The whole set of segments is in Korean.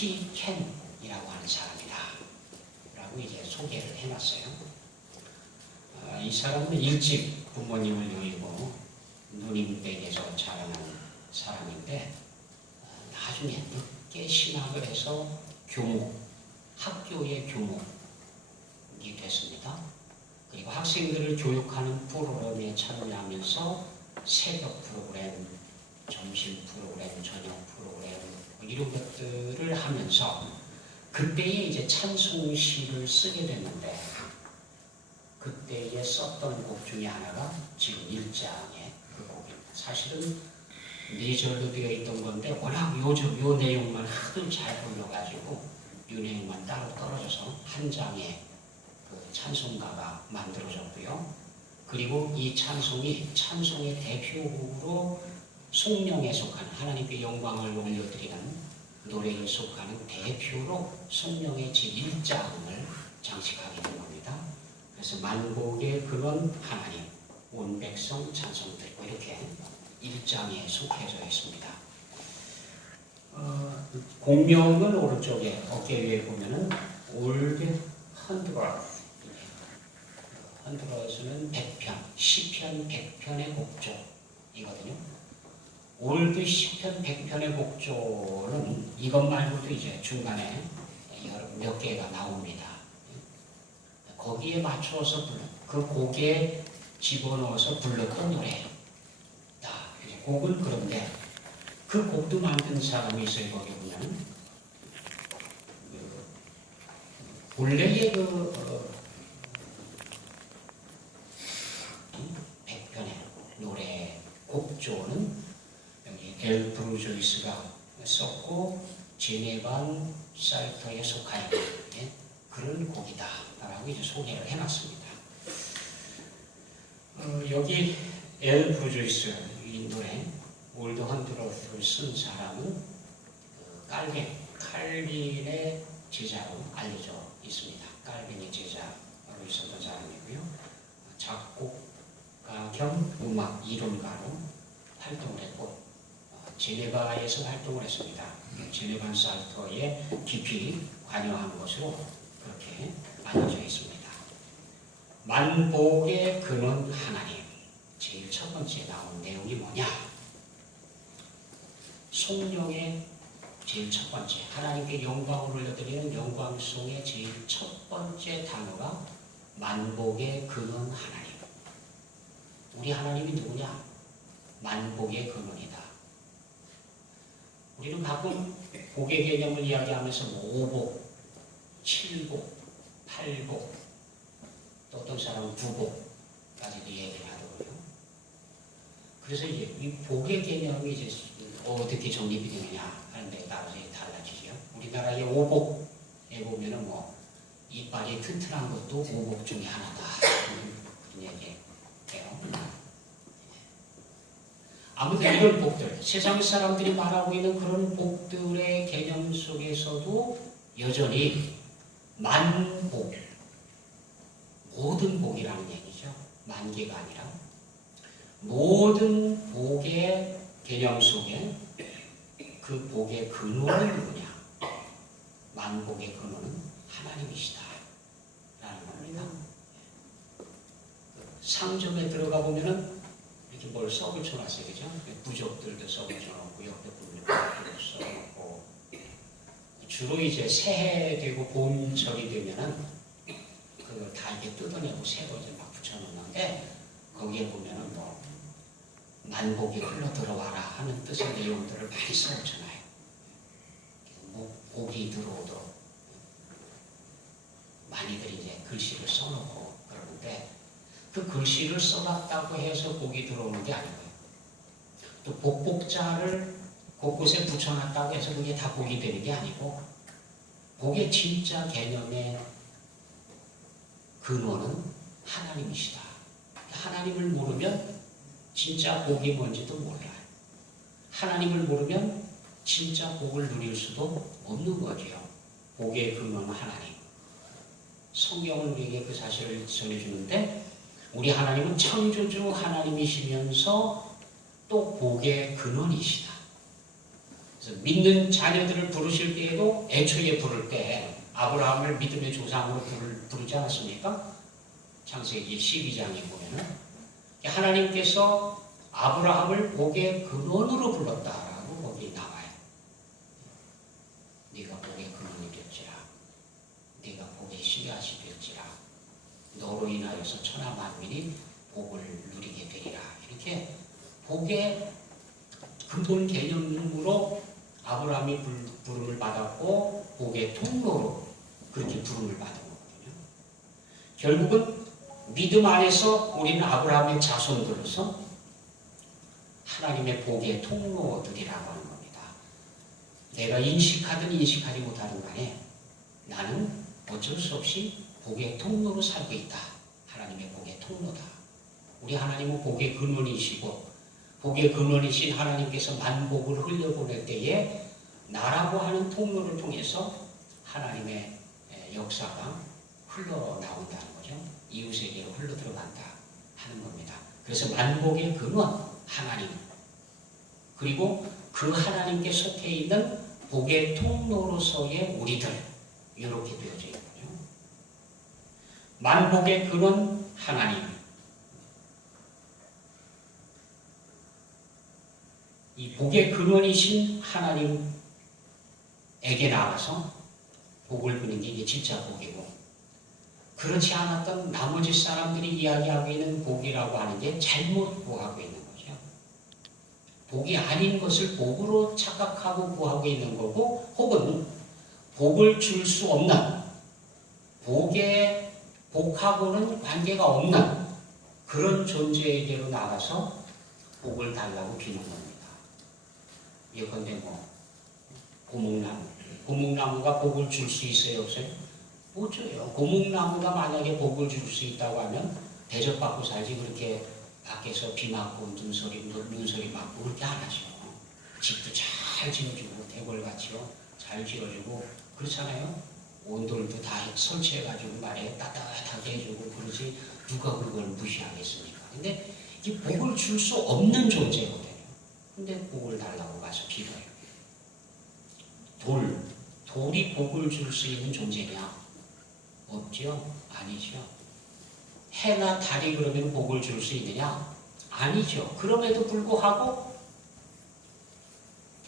He can이라고 하는 사람이다 라고 이제 소개를 해놨어요. 이 사람은 일찍 부모님을 여의고 누님 댁에서 자라난 사람인데 나중에 늦게 신학을 해서 학교의 교목이 됐습니다. 그리고 학생들을 교육하는 프로그램에 참여하면서 새벽 프로그램, 점심 프로그램, 저녁 프로그램 이런 것들을 하면서 그때에 이제 찬송시를 쓰게 됐는데 그때에 썼던 곡 중에 하나가 지금 1장의 그 곡입니다. 사실은 4절로 되어 있던 건데 워낙 요 내용만 하도 잘 불러가지고 요 내용만 따로 떨어져서 한 장의 그 찬송가가 만들어졌고요. 그리고 이 찬송이 찬송의 대표곡으로 성령에 속하는 하나님께 영광을 올려드리는 노래에 속하는 대표로 성령의 제1장을 장식하게 된 겁니다. 그래서 만복의 근원 하나님, 온 백성 찬송들 이렇게 1장에 속해져 있습니다. 공명은 오른쪽에 어깨 위에 보면은 올드 헌드러스, 헌드러스는 100편, 시편 100편의 곡조이거든요. 올드 시편 100편의 곡조는 이것 말고도 이제 중간에 몇 개가 나옵니다. 거기에 맞춰서 그 곡에 집어넣어서 불렀던 노래다. 곡은 그런데 그 곡도 만든 사람이 있어요. 거기 보면 본래의 그 100편의 노래 곡조는 여기 엘 브루조이스가 썼고 제네반 살터에 속하는 그런 곡이다 라고 이제 소개를 해놨습니다. 여기 엘 브루조이스 이 노래 올드 헌드러스를 쓴 사람은 칼빈의 제자로 알려져 있습니다. 칼빈의 제자로 있었던 사람이고요. 작곡가 겸 음악 이론가로 활동을 했고 제네바에서 활동을 했습니다. 제네반 살터에 깊이 관여한 것으로 그렇게 알려져 있습니다. 만복의 근원 하나님, 제일 첫 번째 나온 내용이 뭐냐? 성령의 제일 첫 번째, 하나님께 영광을 올려드리는 영광송의 제일 첫 번째 단어가 만복의 근원 하나님. 우리 하나님이 누구냐? 만복의 근원이다. 우리는 가끔 복의 개념을 이야기하면서 오복, 칠복, 팔복, 또 어떤 사람은 구복까지도 얘기를 하더라고요. 그래서 이제 이 복의 개념이 이제 어떻게 정립이 되느냐 하는 데 따라서 달라지죠. 우리나라의 오복에 보면은 뭐 이빨이 튼튼한 것도 오복 중에 하나다. 그런 얘기예요. 아무튼 이런 복들, 세상 사람들이 말하고 있는 그런 복들의 개념 속에서도 여전히 만복, 모든 복이라는 얘기죠. 만개가 아니라 모든 복의 개념 속에 그 복의 근원은 누구냐? 만복의 근원은 하나님이시다 라는 겁니다. 상점에 들어가 보면은 이렇게 뭘 썩을 쳐놨어요. 그죠? 부적들도 썩을 쳐놓고 옆에 분들도 썩어놓고 주로 이제 새해 되고 봄철이 되면은 그걸 다 이렇게 뜯어내고 새로 이제 막 붙여놓는데 거기에 보면은 뭐 만복이 흘러 들어와라 하는 뜻의 내용들을 많이 써놓잖아요. 복이 들어오도록 많이들 이제 글씨를 써놓고 그러는데 그 글씨를 써놨다고 해서 복이 들어오는 게 아니고요. 또 복복자를 곳곳에 붙여놨다고 해서 그게 다 복이 되는 게 아니고 복의 진짜 개념의 근원은 하나님이시다. 하나님을 모르면 진짜 복이 뭔지도 몰라요. 하나님을 모르면 진짜 복을 누릴 수도 없는 거죠. 복의 근원은 하나님. 성경은 우리에게 그 사실을 전해주는데 우리 하나님은 창조주 하나님이시면서 또 복의 근원이시다. 그래서 믿는 자녀들을 부르실 때에도 애초에 부를 때 아브라함을 믿음의 조상으로 부르지 않았습니까? 창세기 12장에 보면은 하나님께서 아브라함을 복의 근원으로 불렀다라고 거기 나와요. 네가 복의 근원이 될지라, 네가 복의 씨앗이 될지라, 너로 인하여서 천하 만민이 복을 누리게 되리라. 이렇게 복의 근본 개념으로 아브라함이 부름을 받았고 복의 통로로 그렇게 부름을 받은 거거든요. 결국은 믿음 안에서 우리는 아브라함의 자손들로서 하나님의 복의 통로들이라고 하는 겁니다. 내가 인식하든 인식하지 못하든 간에 나는 어쩔 수 없이 복의 통로로 살고 있다. 하나님의 복의 통로다. 우리 하나님은 복의 근원이시고 복의 근원이신 하나님께서 만복을 흘려보낼 때에 나라고 하는 통로를 통해서 하나님의 역사가 흘러나온다는 거죠. 이웃에게로 흘러들어간다 하는 겁니다. 그래서 만복의 근원 하나님, 그리고 그 하나님께 속해 있는 복의 통로로서의 우리들, 이렇게 되어져 있는 거죠. 만복의 근원 하나님, 이 복의 근원이신 하나님에게 나와서 복을 비는 게 이게 진짜 복이고, 그렇지 않았던 나머지 사람들이 이야기하고 있는 복이라고 하는 게 잘못 구하고 있는 거죠. 복이 아닌 것을 복으로 착각하고 구하고 있는 거고, 혹은 복을 줄 수 없는, 복하고는 관계가 없는 그런 존재에게로 나가서 복을 달라고 비는 겁니다. 예컨대 고목나무가 복을 줄 수 있어요, 없어요? 못 줘요. 고목나무가 만약에 복을 줄 수 있다고 하면 대접받고 살지, 그렇게 밖에서 비 맞고 눈소리 맞고 그렇게 안 하죠. 집도 잘 지어주고 대궐같이요 잘 지어주고 그렇잖아요. 온돌도 다 설치해가지고 말이에요 따뜻하게 해주고 그러지, 누가 그걸 무시하겠습니까? 근데 이 복을 줄 수 없는 존재거든요. 근데 복을 달라고 가서 빌어요. 돌이 복을 줄 수 있는 존재냐? 없죠? 아니죠. 해나 달이 그러면 복을 줄 수 있느냐? 아니죠. 그럼에도 불구하고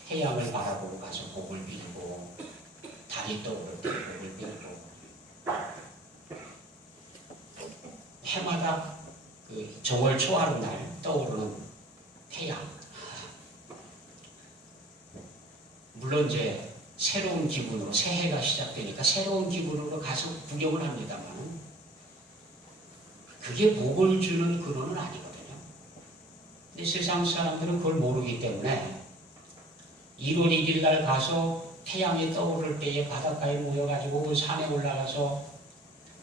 태양을 바라보고 가서 복을 빌고, 달이 떠오를 때 복을 빌고, 해마다 그 정월 초하루날 떠오르는 태양, 물론 이제 새로운 기분으로, 새해가 시작되니까 새로운 기분으로 가서 구경을 합니다만 그게 복을 주는 근원은 아니거든요. 근데 세상 사람들은 그걸 모르기 때문에 1월 1일 날 가서 태양이 떠오를 때에 바닷가에 모여가지고 산에 올라가서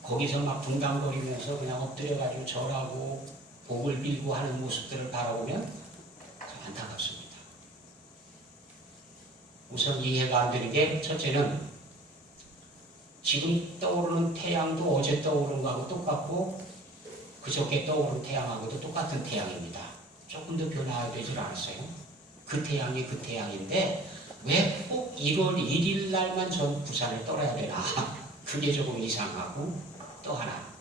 거기서 막 붕당거리면서 그냥 엎드려가지고 절하고 복을 빌고 하는 모습들을 바라보면 참 안타깝습니다. 우선 이해가 안 되는 게, 첫째는 지금 떠오르는 태양도 어제 떠오른 거하고 똑같고 그저께 떠오른 태양하고도 똑같은 태양입니다. 조금 더 변화되질 않았어요. 그 태양이 그 태양인데 왜 꼭 1월 1일 날만 전 부산을 떠나야 되나? 그게 조금 이상하고, 또 하나,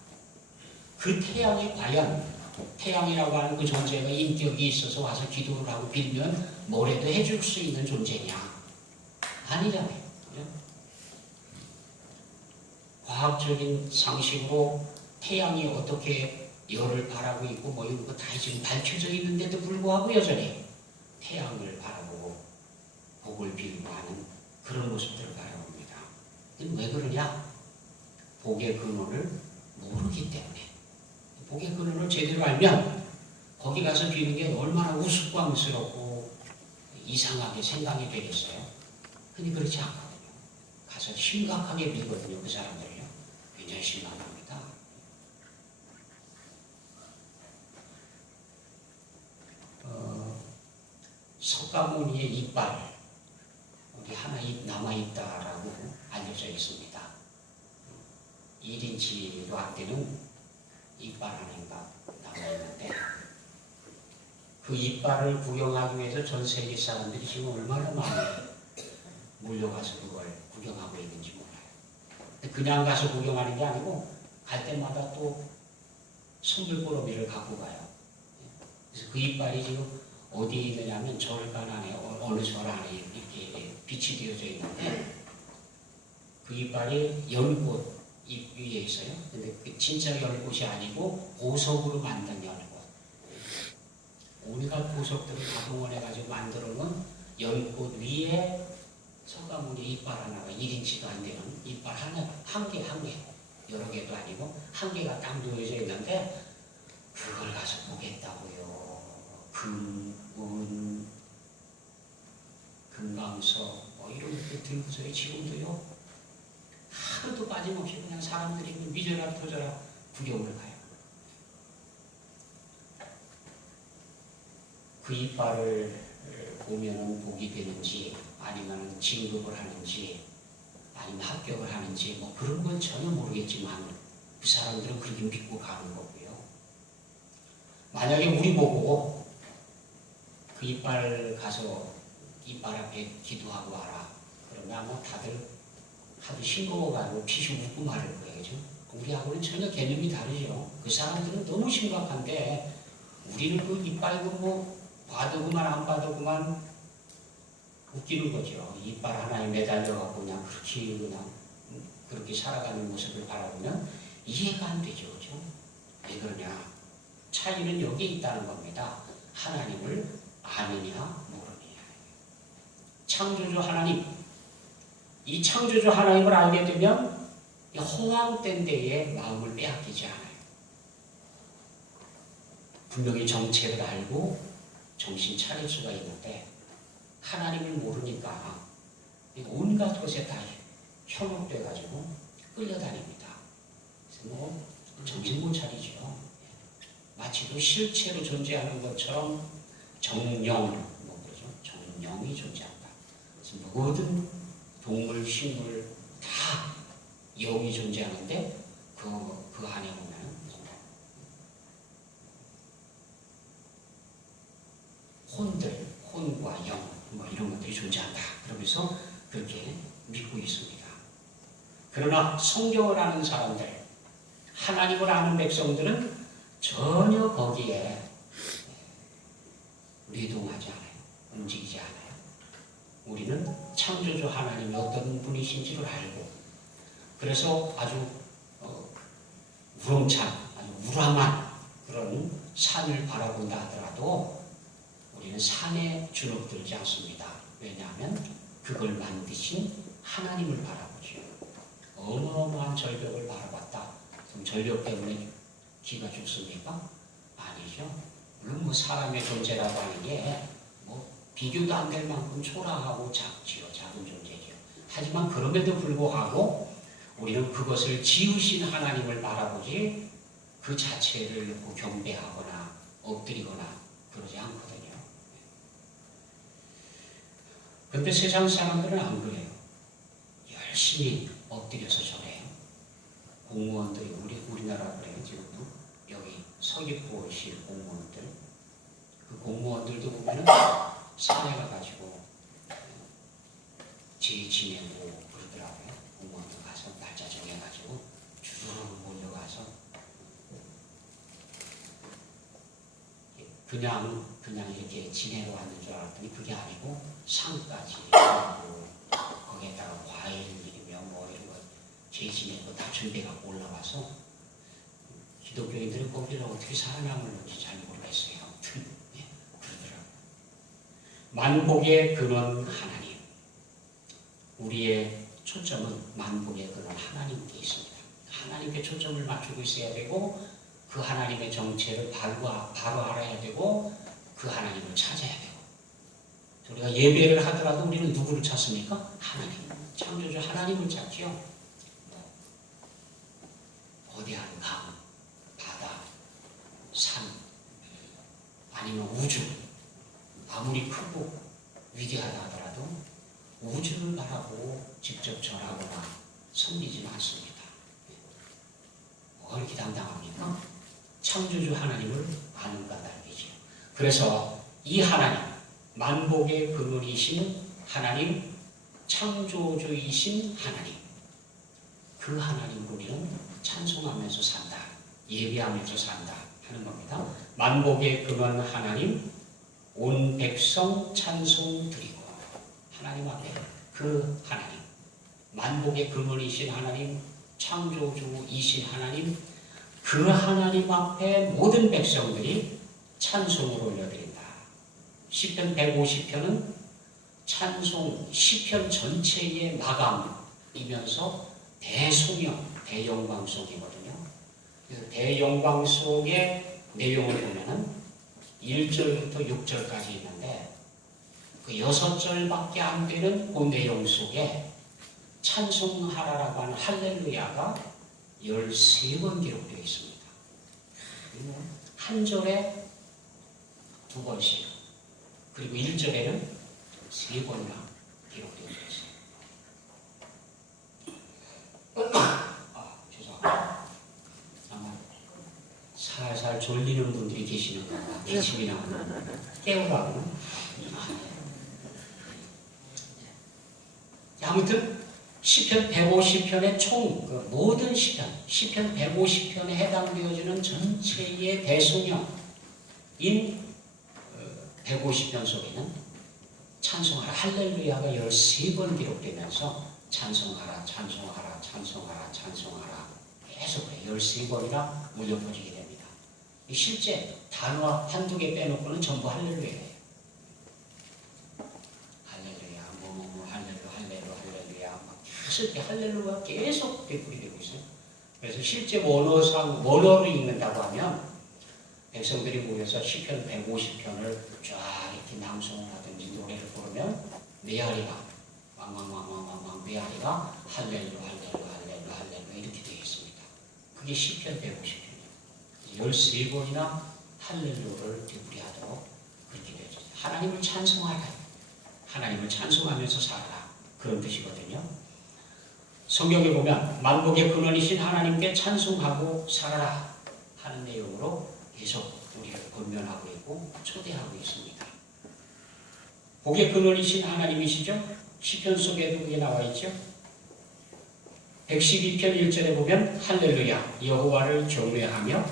그 태양이 과연 태양이라고 하는 그 존재가 인격이 있어서 와서 기도를 하고 빌면 뭐라도 해줄 수 있는 존재냐? 아니잖아요. 그죠? 과학적인 상식으로 태양이 어떻게 열을 발하고 있고 뭐 이런 거 다 지금 밝혀져 있는데도 불구하고 여전히 태양을 바라보고 복을 빌고 하는 그런 모습들을 바라봅니다. 근데 왜 그러냐? 복의 근원을 모르기 때문에. 복의 근원을 제대로 알면 거기 가서 비는 게 얼마나 우스꽝스럽고 이상하게 생각이 되겠어요? 근데 그렇지 않거든요. 가서 심각하게 빌거든요. 그 사람들이요. 굉장히 심각합니다. 석가모니의 이빨, 우리 하나 남아있다라고 알려져 있습니다. 1인치로 안 되는 이빨 하나가 남아있는데, 그 이빨을 구경하기 위해서 전 세계 사람들이 지금 얼마나 많이 몰려가서 그걸 구경하고 있는지 몰라요. 그냥 가서 구경하는 게 아니고 갈 때마다 또 성불보러비를 갖고 가요. 그래서 그 이빨이 지금 어디에 있느냐면 절간 안에 어느 절 안에 이렇게 빛이 되어져 있는데 그 이빨이 연꽃 잎 위에 있어요. 근데 그 진짜 연꽃이 아니고 보석으로 만든 연꽃. 온갖 보석들을 다 동원해가지고 만들어 놓은 연꽃 위에 서가모니 이빨 하나가 1인치도 안 되는 이빨 하나, 한 개, 여러 개도 아니고 한 개가 딱 놓여져 있는데 그걸 가서 보겠다고요. 금, 은, 금강석 뭐 이런 것들 들고서요. 지금도요. 하루도 빠짐없이 그냥 사람들이 미져라 터져라 구경을 가요. 그 이빨을 보면은 복이 되는지 아니면 진급을 하는지 아니면 합격을 하는지 뭐 그런 건 전혀 모르겠지만 그 사람들은 그렇게 믿고 가는 거고요. 만약에 우리 보고 그 이빨 가서 이빨 앞에 기도하고 와라. 그러면 아마 다들 하도 싱거워가지고 피식 웃고 말을 거예요. 우리하고는 전혀 개념이 다르죠. 그 사람들은 너무 심각한데 우리는 그 이빨 뭐 봐도 그만 안 봐도 그만 웃기는 거죠. 이빨 하나에 매달려갖고 그냥 그렇게 살아가는 모습을 바라보면 이해가 안 되죠. 그죠? 왜 그러냐? 차이는 여기에 있다는 겁니다. 하나님을 아느냐 모르느냐. 창조주 하나님, 이 창조주 하나님을 알게 되면 허황된 데에 마음을 빼앗기지 않아요. 분명히 정체를 알고 정신 차릴 수가 있는데 하나님을 모르니까 온갖 것에 다 현혹돼가지고 끌려다닙니다. 그래서 뭐 정신 못 차리죠. 마치 그 실체로 존재하는 것처럼 정령, 뭐 그러죠. 정령이 존재한다. 그래서 모든 동물, 식물 다 영이 존재하는데 그 안에 보면 혼과 영, 뭐 이런 것들이 존재한다. 그러면서 그렇게 믿고 있습니다. 그러나 성경을 아는 사람들, 하나님을 아는 백성들은 전혀 거기에 리동하지 않아요. 움직이지 않아요. 우리는 창조주 하나님이 어떤 분이신지를 알고 그래서 아주 우렁찬, 아주 우람한 그런 산을 바라본다 하더라도 우리는 산에 주눅들지 않습니다. 왜냐하면 그걸 만드신 하나님을 바라보죠. 어마어마한 절벽을 바라봤다. 그럼 절벽 때문에 기가 죽습니까? 아니죠. 물론 뭐 사람의 존재라고 하는 게 뭐 비교도 안 될 만큼 초라하고 작지요. 작은 존재죠. 하지만 그럼에도 불구하고 우리는 그것을 지으신 하나님을 바라보지 그 자체를 경배하거나 엎드리거나 그러지 않거든요. 그런데 세상 사람들은 안 그래요. 열심히 엎드려서 절해요. 공무원들이 우리나라 그래요. 지금도 여기 서귀포시 공무원들 그 공무원들도 보면은 산에 가가지고 제 지내고 그러더라고요. 공무원들 가서 날짜 정해가지고 주르륵 몰려가서 그냥 이렇게 지내러 왔는 줄 알았더니 그게 아니고 상까지 하고 거기에다가 과일이며 뭐 이런 거 제 지내고 다 준비해갖고 올라와서 기독교인들은 거기를 어떻게 살아남을는지 잘 모르겠어요. 아무튼 그러더라고요. 만복의 근원 하나님. 우리의 초점은 만복의 근원 하나님께 있습니다. 하나님께 초점을 맞추고 있어야 되고 그 하나님의 정체를 바로 알아야 되고 그 하나님을 찾아야 되고 우리가 예배를 하더라도 우리는 누구를 찾습니까? 하나님, 창조주 하나님을 찾지요. 거대한 강, 바다, 산 아니면 우주 아무리 크고 위대하다 하더라도 우주를 바라보고 직접 절하거나 섬기지는 않습니다. 뭐가 이렇게 당당합니까? 창조주 하나님을 아는 까닭이죠. 그래서 이 하나님, 만복의 근원이신 하나님, 창조주이신 하나님, 그 하나님을 우리는 찬송하면서 산다, 예배하면서 산다 하는 겁니다. 만복의 근원 하나님, 온 백성 찬송 드리고, 하나님 앞에 그 하나님, 만복의 근원이신 하나님, 창조주이신 하나님, 그 하나님 앞에 모든 백성들이 찬송을 올려드린다. 시편 150편은 찬송, 시편 전체의 마감이면서 대송영, 대영광송이거든요. 그래서 대영광송의 내용을 보면은 1절부터 6절까지 있는데 그 6절밖에 안 되는 그 내용 속에 찬송하라라고 하는 할렐루야가 13번 기록되어 있습니다. 한 절에 2번씩, 그리고 1절에는 3번이나 기록되어 있어요. 죄송합니다. 아마 살살 졸리는 분들이 계시는 건가, 기침이 나오는, 깨우라고. 아무튼 시편 150편의 총 모든 시편 150편에 해당되어지는 전체의 대송영인 150편 속에는 찬송하라, 할렐루야가 13번 기록되면서 찬송하라, 찬송하라, 찬송하라, 찬송하라 계속 13번이나 울려 퍼지게 됩니다. 실제 단어 한두 개 빼놓고는 전부 할렐루야예요. 이렇게 할렐루야 계속 되풀이되고 있어요. 그래서 실제 원어로 읽는다고 하면 백성들이 모여서 시편 150편을 쫙 이렇게 낭송을 하든지 노래를 부르면 메아리가 왕왕왕왕왕왕 메아리가 할렐루야 할렐루야 할렐루야 할렐루야 이렇게 되어 있습니다. 그게 시편 150편이에요. 13번이나 할렐루야를 되풀이하도록 그렇게 되죠. 하나님을 찬송하라, 하나님을 찬송하면서 살아라, 그런 뜻이거든요. 성경에 보면 만복의 근원이신 하나님께 찬송하고 살아라 하는 내용으로 계속 우리를 권면하고 있고 초대하고 있습니다. 복의 근원이신 하나님이시죠? 시편 속에도 그게 나와 있죠. 112편 1절에 보면 할렐루야 여호와를 경외하며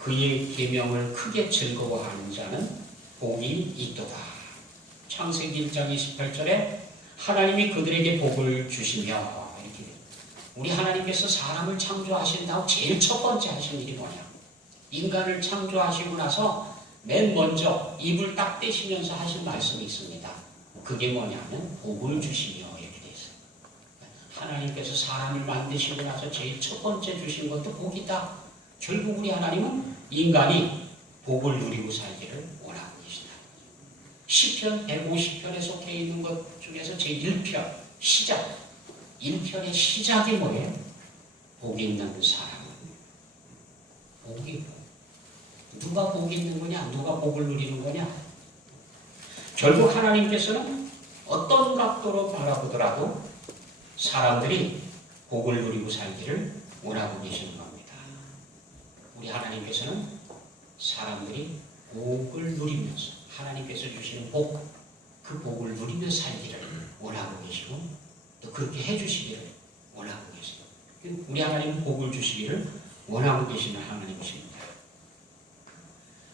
그의 계명을 크게 즐거워하는 자는 복이 있도다. 창세기 1장 28절에 하나님이 그들에게 복을 주시며, 우리 하나님께서 사람을 창조하신다고 제일 첫 번째 하신 일이 뭐냐? 인간을 창조하시고 나서 맨 먼저 입을 딱 떼시면서 하신 말씀이 있습니다. 그게 뭐냐면 복을 주시며 이렇게 되어 있어요. 하나님께서 사람을 만드시고 나서 제일 첫 번째 주신 것도 복이다. 결국 우리 하나님은 인간이 복을 누리고 살기를 원하고 계신다. 시편 150편에 속해 있는 것 중에서 제1편 시작, 1편의 시작이 뭐예요? 복 있는 사람은 복이 누가 복 있는 거냐? 누가 복을 누리는 거냐? 결국 하나님께서는 어떤 각도로 바라보더라도 사람들이 복을 누리고 살기를 원하고 계시는 겁니다. 우리 하나님께서는 사람들이 복을 누리면서 하나님께서 주시는 복, 그 복을 누리며 살기를 원하고 계시고 또 그렇게 해주시기를 원하고 계세요. 우리 하나님은 복을 주시기를 원하고 계시는 하나님이십니다.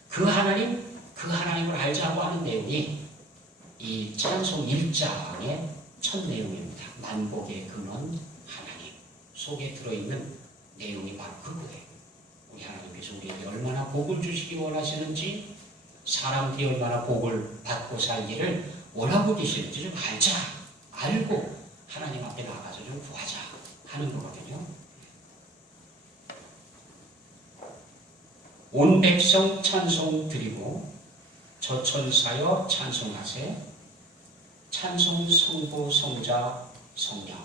그 하나님을 알자고 하는 내용이 이 찬송 1장의 첫 내용입니다. 만복의 근원 하나님 속에 들어있는 내용이 바로 그거예요. 우리 하나님께서 우리에게 얼마나 복을 주시기 원하시는지, 사람들이 얼마나 복을 받고 살기를 원하고 계시는지 좀 알자, 알고 하나님 앞에 나가서 좀 구하자 하는 거거든요. 온 백성 찬송 드리고 저천사여 찬송하세. 찬송 성부 성자 성령.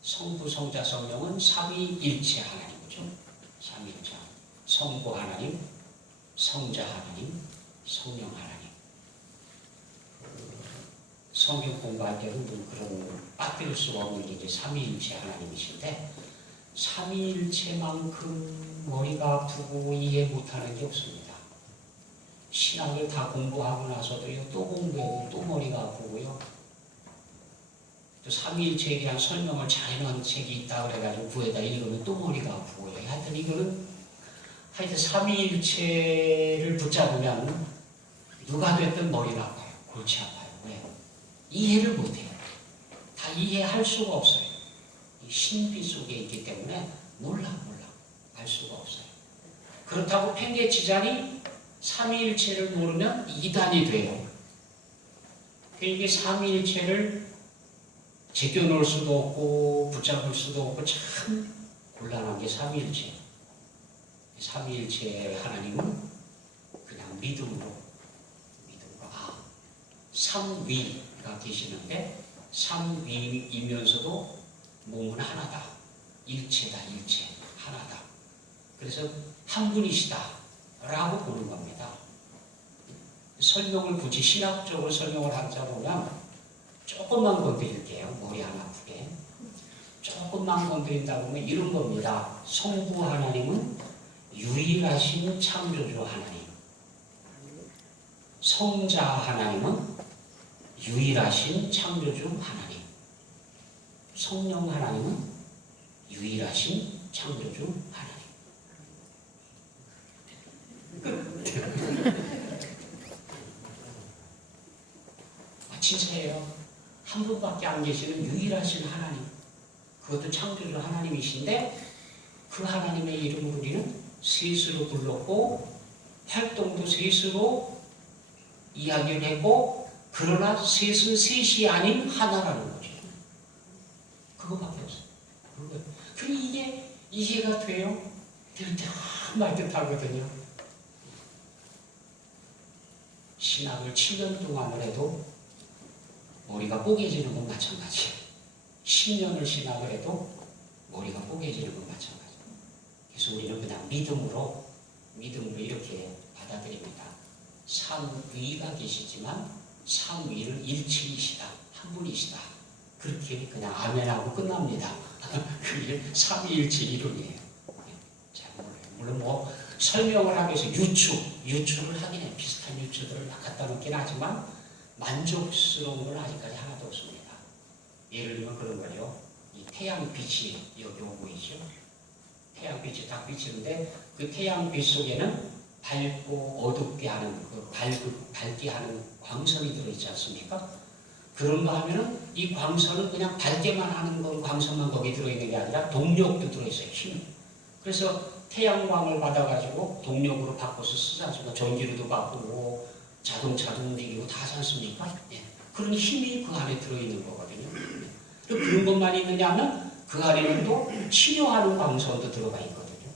성부 성자 성령은 삼위일체 하나님이죠. 삼위일체. 성부 하나님, 성자 하나님, 성령 하나님. 성경 공부할 때는 그런 빠뜨릴 수가 없는 게 삼위일체 하나님이신데, 삼위일체만큼 머리가 아프고 이해 못하는 게 없습니다. 신학을 다 공부하고 나서도요, 또 공부해도 또 머리가 아프고요. 또 삼위일체에 대한 설명을 잘 해놓은 책이 있다 그래가지고 구해다 읽으면 또 머리가 아프고요. 하여튼 이거는 삼위일체를 붙잡으면 누가 됐든 머리가 아파요. 골치 아파요. 왜? 이해를 못해요. 다 이해할 수가 없어요. 이 신비 속에 있기 때문에 몰라. 알 수가 없어요. 그렇다고 팽개치자니 삼위일체를 모르면 이단이 돼요. 이게 삼위일체를 제껴놓을 수도 없고 붙잡을 수도 없고 참 곤란한 게 삼위일체. 삼위일체의 하나님은 그냥 믿음으로 삼위가 계시는데 삼위이면서도 몸은 하나다. 일체다. 하나다. 그래서 한 분이시다 라고 보는 겁니다. 설명을 굳이 신학적으로 설명을 하자 보면 조금만 건드릴게요. 머리 안 아프게. 조금만 건드린다 보면 이런 겁니다. 성부 하나님은 유일하신 창조주 하나님. 성자 하나님은 유일하신 창조주 하나님. 성령 하나님은 유일하신 창조주 하나님. 진짜예요. 한 분밖에 안 계시는 유일하신 하나님. 그것도 창조주 하나님이신데 그 하나님의 이름을 우리는 셋으로 불렀고 활동도 셋으로 이야기를 했고 그러나 셋은 셋이 아닌 하나라는 거죠. 그거밖에 없어요. 그럼 이게 이해가 돼요? 될 듯 말 듯 하거든요. 신학을 7년 동안을 해도 머리가 뽀개지는 건 마찬가지예요. 10년을 신학을 해도 머리가 뽀개지는 건 마찬가지예요. 그래서 우리는 그냥 믿음으로 이렇게 받아들입니다. 삼위가 계시지만 삼위를 일체이시다. 한 분이시다. 그렇게 그냥 아멘하고 끝납니다. 그게 삼위일체 이론이에요. 잘 몰라요. 물론 뭐 설명을 하기 위해서 유추를 하긴 해요. 비슷한 유추들을 막 갖다 놓긴 하지만 만족스러운 건 아직까지 하나도 없습니다. 예를 들면 그런 거예요. 이 태양빛이 여기 오고 있죠. 태양빛이 딱 비치는데 그 태양빛 속에는 밝고 어둡게 하는 밝게 하는 광선이 들어있지 않습니까? 그런 거 하면은 이 광선은 그냥 밝게만 하는 건 광선만 거기 들어있는 게 아니라 동력도 들어있어요. 힘. 그래서 태양광을 받아가지고 동력으로 바꿔서 쓰지 않습니까? 전기로도 바꾸고 자동차도 움직이고 다 하지 않습니까? 예. 그런 힘이 그 안에 들어있는 거거든요. 그런 것만 있느냐 하면 그 안에는 또 치료하는 광선도 들어가 있거든요.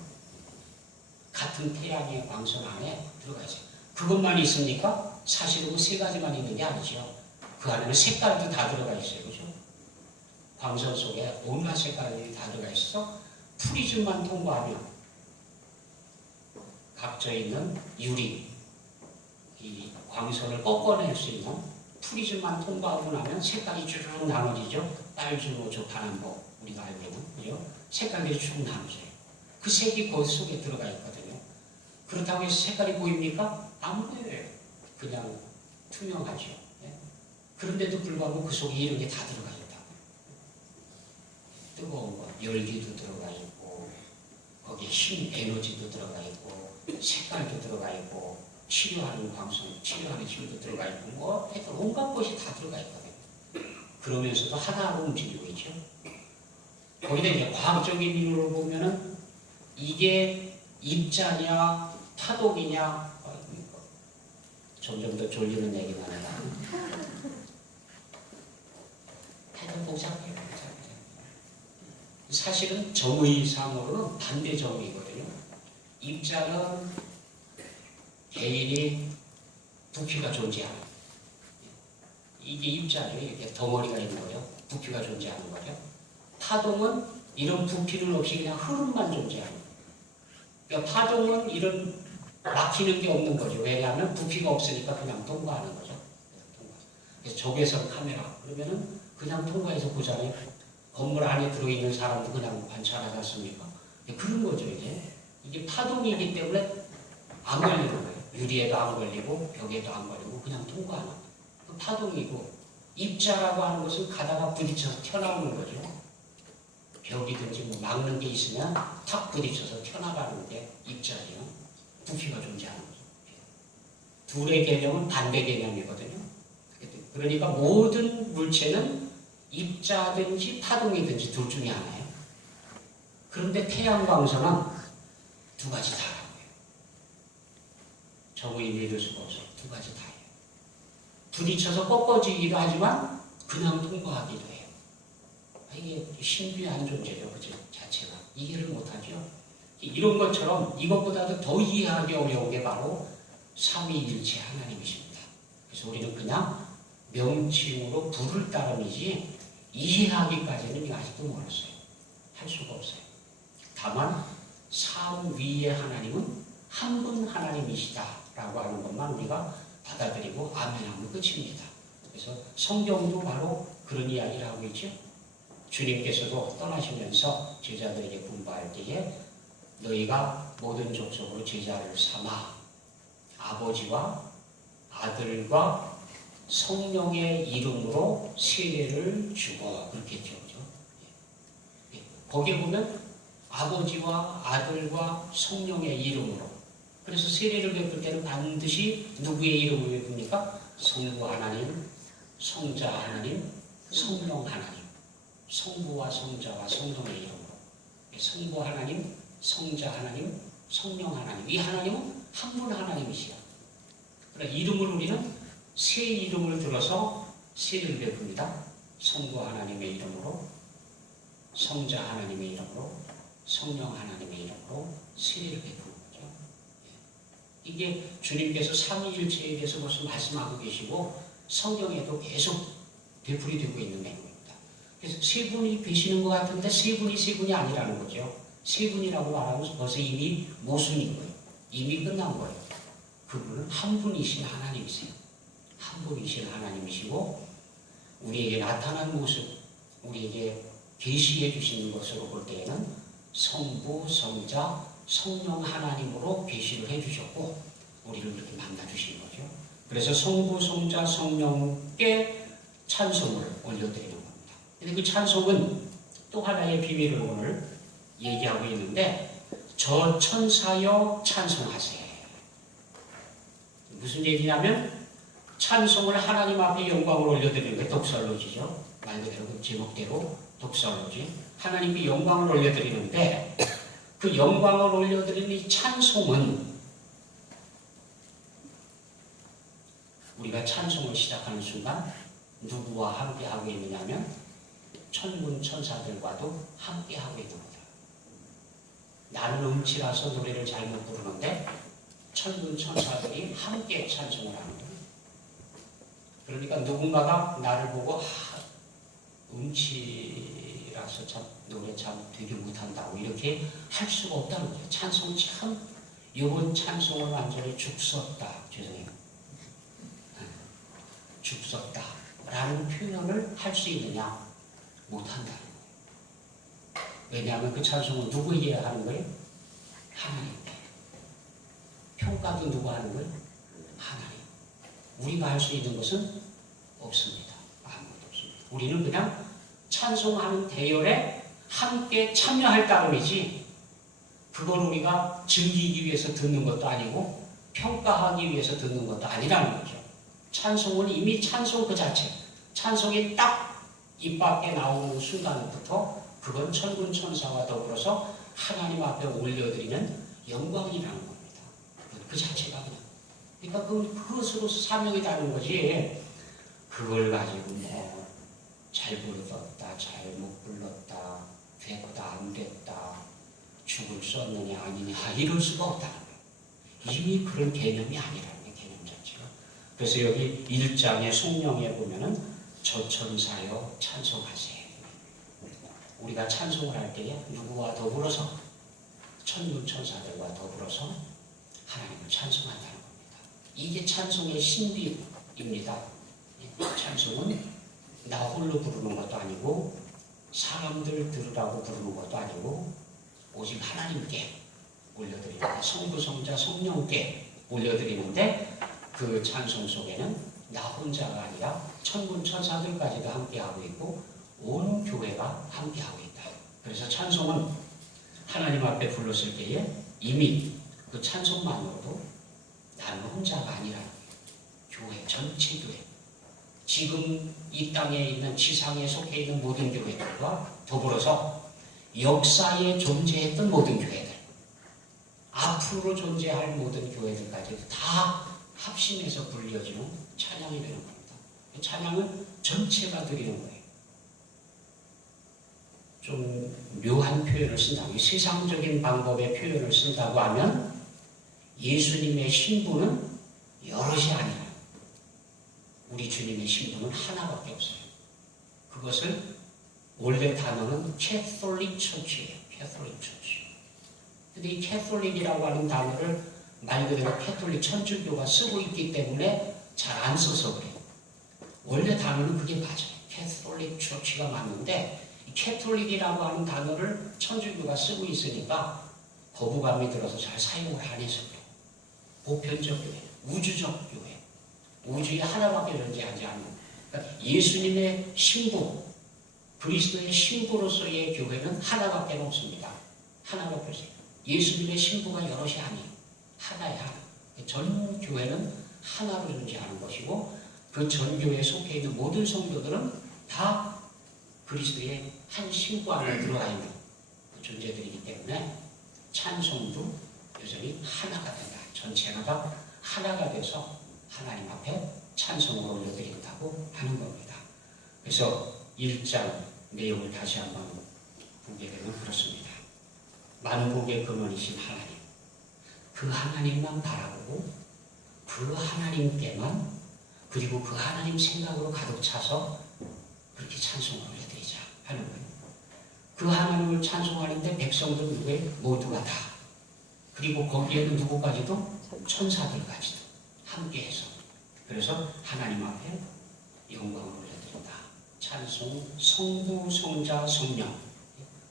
같은 태양의 광선 안에 들어가 있어요. 그것만 있습니까? 사실은 그 세 가지만 있는 게 아니죠. 그 안에는 색깔도 다 들어가 있어요. 그죠? 광선 속에 온갖 색깔들이 다 들어가 있어서 프리즘만 통과하면 각져 있는 유리, 이 광선을 꺾어낼 수 있는 프리즘만 통과하고 나면 색깔이 쭉 나눠지죠. 빨주노조 파란보 우리가 알고 있는 그죠? 색깔들이 쭉 나눠져요. 그 색이 그 속에 들어가 있거든요. 그렇다고 해서 색깔이 보입니까? 안 보여요. 그냥 투명하죠. 네? 그런데도 불구하고 그 속에 이런 게 다 들어가 있다고. 뜨거운 거, 열기도 들어가 있고 거기에 힘, 에너지도 들어가 있고 색깔도 들어가 있고 치료하는 광선, 치료하는 힘도 들어가 있고 뭐 하여튼 온갖 것이 다 들어가 있거든요. 그러면서도 하나로 움직이고 있죠. 거기다 이제 과학적인 이유로 보면은 이게 입자냐 파동이냐 점점 더 졸리는 얘기만 하다. 하여튼 복잡해요. 사실은 정의상으로는 반대 정의거든요. 입자는 개인이 부피가 존재하는 이게 입자죠. 이렇게 덩어리가 있는 거죠. 부피가 존재하는 거죠. 파동은 이런 부피는 없이 그냥 흐름만 존재하는 거예요. 그러니까 파동은 이런 막히는 게 없는 거죠. 왜냐하면 부피가 없으니까 그냥 통과하는 거죠. 그래서 적외선 카메라 그러면은 그냥 통과해서 보잖아요. 건물 안에 들어있는 사람도 그냥 관찰하지 않습니까? 그런 거죠. 이게 파동이기 때문에 안 걸리는 거예요. 유리에도 안 걸리고 벽에도 안 걸리고 그냥 통과하는 거예요. 그 파동이고 입자라고 하는 것은 가다가 부딪혀서 튀어나오는 거죠. 벽이든지 뭐 막는 게 있으면 탁 부딪혀서 튀어나가는 게 입자예요. 부피가 존재하는 거죠. 둘의 개념은 반대 개념이거든요. 그러니까 모든 물체는 입자든지 파동이든지 둘 중에 하나예요. 그런데 태양광선은 두 가지 다라고요. 정의 믿을 수가 없어요. 두 가지 다예요. 부딪혀서 꺾어지기도 하지만 그냥 통과하기도 해요. 이게 신비한 존재죠. 그 자체가. 이해를 못하죠. 이런 것처럼 이것보다도 더 이해하기 어려운 게 바로 삼위일체 하나님이십니다. 그래서 우리는 그냥 명칭으로 부를 따름이지 이해하기까지는 아직도 멀었어요. 할 수가 없어요. 다만 삼위의 하나님은 한 분 하나님이시다라고 하는 것만 우리가 받아들이고 아멘하면 끝입니다. 그래서 성경도 바로 그런 이야기를 하고 있죠. 주님께서도 떠나시면서 제자들에게 분부할 때에 너희가 모든 족속으로 제자를 삼아 아버지와 아들과 성령의 이름으로 세례를 주고 그렇게 했죠. 거기에 보면 아버지와 아들과 성령의 이름으로. 그래서 세례를 베풀 때는 반드시 누구의 이름으로 베풉니까? 성부 하나님, 성자 하나님, 성령 하나님. 성부와 성자와 성령의 이름으로. 성부 하나님, 성자 하나님, 성령 하나님. 이 하나님은 한 분 하나님이시야. 그러나 이름을 우리는 세 이름을 들어서 세례를 베풉니다. 성부 하나님의 이름으로, 성자 하나님의 이름으로, 성령 하나님의 이름으로 세례를 베푸는 거죠. 이게 주님께서 삼위일체에 대해서 벌써 말씀하고 계시고 성경에도 계속 되풀이 되고 있는 내용입니다. 그래서 세 분이 계시는 것 같은데 세 분이 아니라는 거죠. 세 분이라고 말하면 벌써 이미 모순인 거예요. 이미 끝난 거예요. 그분은 한 분이신 하나님이세요. 한 분이신 하나님이시고 우리에게 나타난 모습, 우리에게 계시해 주시는 것으로 볼 때에는 성부, 성자, 성령 하나님으로 계시를 해 주셨고 우리를 그렇게 만나 주신 거죠. 그래서 성부, 성자, 성령께 찬송을 올려드리는 겁니다. 근데 그 찬송은 또 하나의 비밀을 오늘 얘기하고 있는데 저 천사여 찬송하세. 무슨 얘기냐면 찬송을 하나님 앞에 영광을 올려드리는 게 독설로지죠. 말 그대로 그 제목대로 독설로지. 하나님께 영광을 올려드리는데 그 영광을 올려드리는 이 찬송은 우리가 찬송을 시작하는 순간 누구와 함께 하고 있느냐면 천군 천사들과도 함께 하고 있는 거다. 나는 음치라서 노래를 잘못 부르는데 천군 천사들이 함께 찬송을 하는 거예요. 그러니까 누군가가 나를 보고 음치라서 참 노래 참 되게 못한다고 이렇게 할 수가 없다는 거예요. 찬송 참 이번 찬송을 완전히 죽섰다. 죄송해요. 죽섰다 라는 표현을 할 수 있느냐? 못한다는 거예요. 왜냐하면 그 찬송은 누구에게 하는 거예요? 하나님께. 평가도 누가 하는 거예요? 하나님. 우리가 할 수 있는 것은 없습니다. 아무것도 없습니다. 우리는 그냥 찬송하는 대열에 함께 참여할 따름이지 그걸 우리가 즐기기 위해서 듣는 것도 아니고 평가하기 위해서 듣는 것도 아니라는 거죠. 찬송은 이미 찬송 그 자체, 찬송이 딱 입 밖에 나오는 순간부터 그건 천군 천사와 더불어서 하나님 앞에 올려드리는 영광이라는 겁니다. 그 자체가 그냥. 그러니까 그것으로서 사명이 다른 거지. 그걸 가지고 뭐 잘 불렀다, 잘 못 불렀다, 됐다, 안 됐다, 죽을 썼느냐 아니냐 이럴 수가 없다는 거예요. 이미 그런 개념이 아니라는 게 개념 자체가. 그래서 여기 1장의 성령에 보면은 저 천사여 찬송하세. 우리가 찬송을 할 때에 누구와 더불어서 천군 천사들과 더불어서 하나님을 찬송한다는 겁니다. 이게 찬송의 신비입니다. 찬송은 나 홀로 부르는 것도 아니고 사람들 들으라고 부르는 것도 아니고 오직 하나님께 올려드립니다. 성부, 성자, 성령께 올려드리는데 그 찬송 속에는 나 혼자가 아니라 천군 천사들까지도 함께하고 있고 온 교회가 함께하고 있다. 그래서 찬송은 하나님 앞에 불렀을 때에 이미 그 찬송만으로도 나는 혼자가 아니라 교회, 전체 교회, 지금 이 땅에 있는 지상에 속해 있는 모든 교회들과 더불어서 역사에 존재했던 모든 교회들, 앞으로 존재할 모든 교회들까지 다 합심해서 불려지는 찬양이 되는 겁니다. 찬양은 전체가 드리는 거예요. 좀 묘한 표현을 쓴다고, 세상적인 방법의 표현을 쓴다고 하면 예수님의 신부는 여럿이 아니라 우리 주님의 신부는 하나밖에 없어요. 그것을 원래 단어는 캐톨릭 처치예요. 캐톨릭 처치. 근데 이 캐톨릭이라고 하는 단어를 말 그대로 캐톨릭 천주교가 쓰고 있기 때문에 잘 안 써서 그래요. 원래 단어는 그게 맞아요. 캐톨릭 처치가 맞는데 이 캐톨릭이라고 하는 단어를 천주교가 쓰고 있으니까 거부감이 들어서 잘 사용을 안 해서 그래요. 보편적 교회, 우주적 교회, 우주에 하나밖에 존재하지 않는, 그러니까 예수님의 신부, 그리스도의 신부로서의 교회는 하나밖에 없습니다. 하나밖에 없어요. 예수님의 신부가 여럿이 아니에요. 하나야, 하나. 전 교회는 하나로 존재하는 것이고 그 전 교회에 속해 있는 모든 성도들은 다 그리스도의 한 신부 안에 들어가 있는 존재들이기 때문에 찬송도 여전히 하나가 된다. 전체가 다 하나가 돼서 하나님 앞에 찬송을 올려드린다고 하는 겁니다. 그래서 1장 내용을 다시 한번 보게 되면 그렇습니다. 만국의 근원이신 하나님, 그 하나님만 바라보고 그 하나님께만, 그리고 그 하나님 생각으로 가득 차서 그렇게 찬송을 올려드리자 하는 거예요. 그 하나님을 찬송하는데 백성들 누구에 모두가 다, 그리고 거기에는 누구까지도 천사들까지도 함께해서, 그래서 하나님 앞에 영광을 올려드린다. 찬송, 성부, 성자, 성령,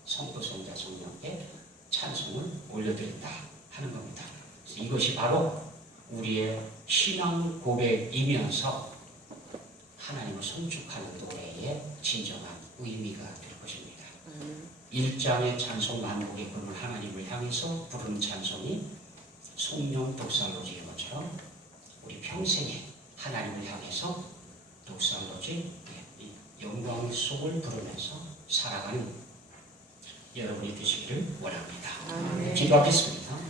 성부, 성자, 성령께 찬송을 올려드린다 하는 겁니다. 그래서 이것이 바로 우리의 신앙 고백이면서 하나님을 송축하는 노래의 진정한 의미가 될 것입니다. 1장의 찬송 만국의 근원 하나님을 향해서 부르는 찬송이 송년 독살로지의 것처럼 우리 평생에 하나님을 향해서 독살로지 영광의 속을 부르면서 살아가는 여러분이 되시기를 원합니다. 기도하겠습니다.